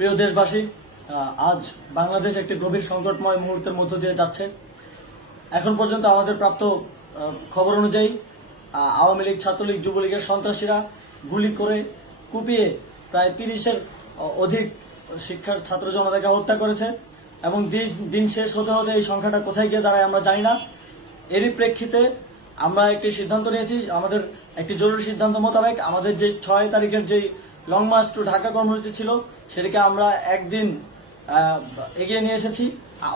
প্রিয় দেশবাসী, আজ বাংলাদেশ একটি গভীর সংকটময় মুহূর্তের মধ্য দিয়ে যাচ্ছে। এখন পর্যন্ত আমাদের প্রাপ্ত খবর অনুযায়ী আওয়ামী লীগ, ছাত্রলীগ, যুবলীগের সন্ত্রাসীরা গুলি করে কুপিয়ে প্রায় 30-এর অধিক শিক্ষার ছাত্র জনতাকে হত্যা করেছে এবং দিন শেষ হতে হতে এই সংখ্যাটা কোথায় গিয়ে দাঁড়ায় আমরা জানি না। এরই প্রেক্ষিতে আমরা একটি সিদ্ধান্ত নিয়েছি। আমাদের একটি জরুরি সিদ্ধান্ত মোতাবেক আমাদের যে 6 তারিখের যে লং মার্চ টু ঢাকা কর্মসূচি ছিল সেটাকে আমরা একদিন এগিয়ে নিয়ে এসেছি।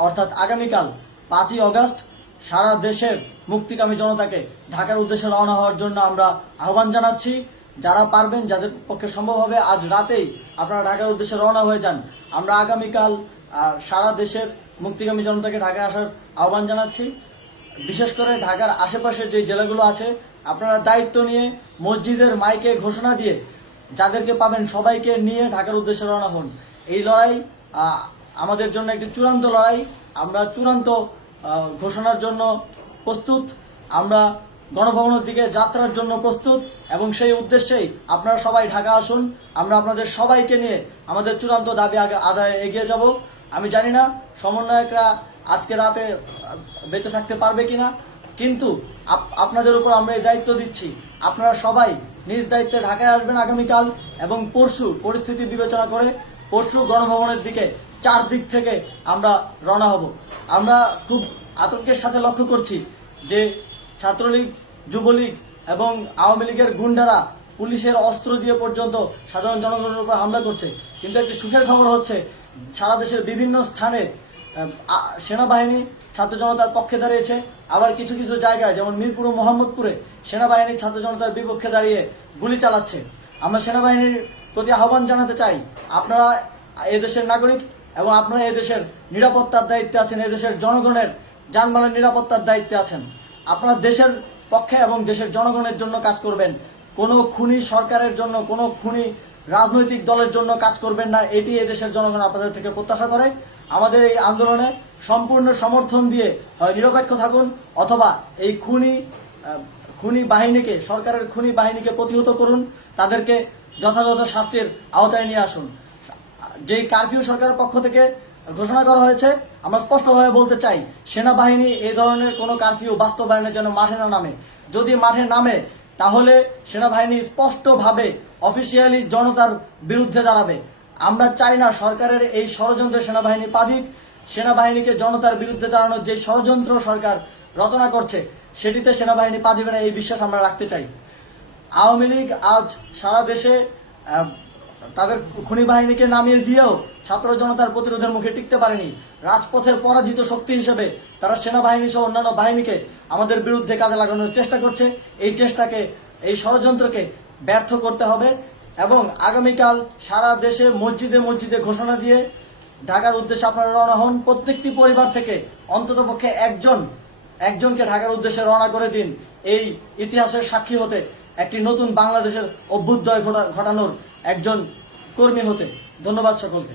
অর্থাৎ আগামীকাল 5ই অগস্ট সারা দেশের মুক্তিকামী জনতাকে ঢাকার উদ্দেশ্যে রওনা হওয়ার জন্য আমরা আহ্বান জানাচ্ছি। যারা পারবেন, যাদের পক্ষে সম্ভব হবে, আজ রাতেই আপনারা ঢাকার উদ্দেশ্যে রওনা হয়ে যান। আমরা আগামীকাল সারা দেশের মুক্তিকামী জনতাকে ঢাকায় আসার আহ্বান জানাচ্ছি। বিশেষ করে ঢাকার আশেপাশের যে জেলাগুলো আছে, আপনারা দায়িত্ব নিয়ে মসজিদের মাইকে ঘোষণা দিয়ে যাদেরকে পাবেন সবাইকে নিয়ে ঢাকার উদ্দেশ্যে রওনা হন। এই লড়াই আমাদের জন্য একটি চূড়ান্ত লড়াই। আমরা চূড়ান্ত ঘোষণার জন্য প্রস্তুত। আমরা গণভবনের দিকে যাত্রার জন্য প্রস্তুত এবং সেই উদ্দেশ্যেই আপনারা সবাই ঢাকা আসুন। আমরা আপনাদের সবাইকে নিয়ে আমাদের চূড়ান্ত দাবি আদায়ে এগিয়ে যাব। আমি জানি না সমন্বয়করা আজকে রাতে বেঁচে থাকতে পারবে কিনা, কিন্তু আপনাদের উপর আমরা এই দায়িত্ব দিচ্ছি। আপনারা সবাই নিজ দায়িত্বে ঢাকায় আসবেন আগামীকাল এবং পরশু পরিস্থিতি বিবেচনা করে পরশু গণভবনের দিকে 4 দিক থেকে আমরা রওনা হব। আমরা খুব আতঙ্কের সাথে লক্ষ্য করছি যে ছাত্রলীগ, যুবলীগ এবং আওয়ামী লীগের গুন্ডারা পুলিশের অস্ত্র দিয়ে পর্যন্ত সাধারণ জনগণের উপর হামলা করছে। কিন্তু একটি সুখের খবর হচ্ছে, সারা দেশের বিভিন্ন স্থানে সেনাবাহিনী ছাত্র জনতার পক্ষে দাঁড়িয়েছে। আবার কিছু কিছু জায়গায় যেমন মিরপুর ও মোহাম্মদপুরে সেনাবাহিনী ছাত্র জনতার বিপক্ষে দাঁড়িয়ে গুলি চালাচ্ছে। আমরা সেনাবাহিনীর প্রতি আহ্বান জানাতে চাই, আপনারা এদেশের নাগরিক এবং আপনারা এদেশের নিরাপত্তার দায়িত্বে আছেন, এদেশের জনগণের যানবাহনের নিরাপত্তার দায়িত্বে আছেন। আপনারা দেশের পক্ষে এবং দেশের জনগণের জন্য কাজ করবেন। কোনো খুনি সরকারের জন্য, কোনো খুনি রাজনৈতিক দলের জন্য কাজ করবেন না। এটি এদেশের জনগণ আপনাদের থেকে প্রত্যাশা করে। আমাদের এই আন্দোলনে সম্পূর্ণ সমর্থন দিয়ে হয় নিরপেক্ষ থাকুন, অথবা এই খুনি বাহিনীকে, সরকারের খুনি বাহিনীকে প্রতিহত করুন, তাদেরকে যথাযথ শাস্তির আওতায় নিয়ে আসুন। যেই কারফিউ সরকারের পক্ষ থেকে ঘোষণা করা হয়েছে, আমরা স্পষ্টভাবে বলতে চাই, সেনাবাহিনী এই ধরনের কোনো কারফিউ বাস্তবায়নের জন্য মাঠে না নামে। যদি মাঠে নামে তাহলে সেনাবাহিনী স্পষ্টভাবে অফিসিয়ালি জনতার বিরুদ্ধে দাঁড়াবে। আমরা চাই না সরকারের এই ষড়যন্ত্রে সেনাবাহিনী পা দিক। সেনাবাহিনীকে জনতার বিরুদ্ধে দাঁড়ানোর যে ষড়যন্ত্র সরকার রচনা করছে সেটিতে সেনাবাহিনী পা দিবে না, এই বিশ্বাস আমরা রাখতে চাই। আওয়ামী লীগ আজ সারা দেশে তাদের খুনি বাহিনীকে নামিয়ে দিয়েও ছাত্র জনতার প্রতিরোধের মুখে টিকতে পারেনি। রাজপথের পরাজিত শক্তি হিসেবে তারা সেনাবাহিনী সহ অন্যান্য বাহিনীকে আমাদের বিরুদ্ধে কাজে লাগানোর চেষ্টা করছে। এই চেষ্টাকে, এই ষড়যন্ত্রকে ব্যর্থ করতে হবে এবং আগামীকাল সারা দেশে মসজিদে মসজিদে ঘোষণা দিয়ে ঢাকার উদ্দেশ্যে আপনারা রওনা হন। প্রত্যেকটি পরিবার থেকে অন্ততপক্ষে একজনকে ঢাকার উদ্দেশ্যে রওনা করে দিন, এই ইতিহাসের সাক্ষী হতে, একটি নতুন বাংলাদেশের অভ্যুদয় ঘটানোর একজন কর্মী হতে। ধন্যবাদ সকলকে।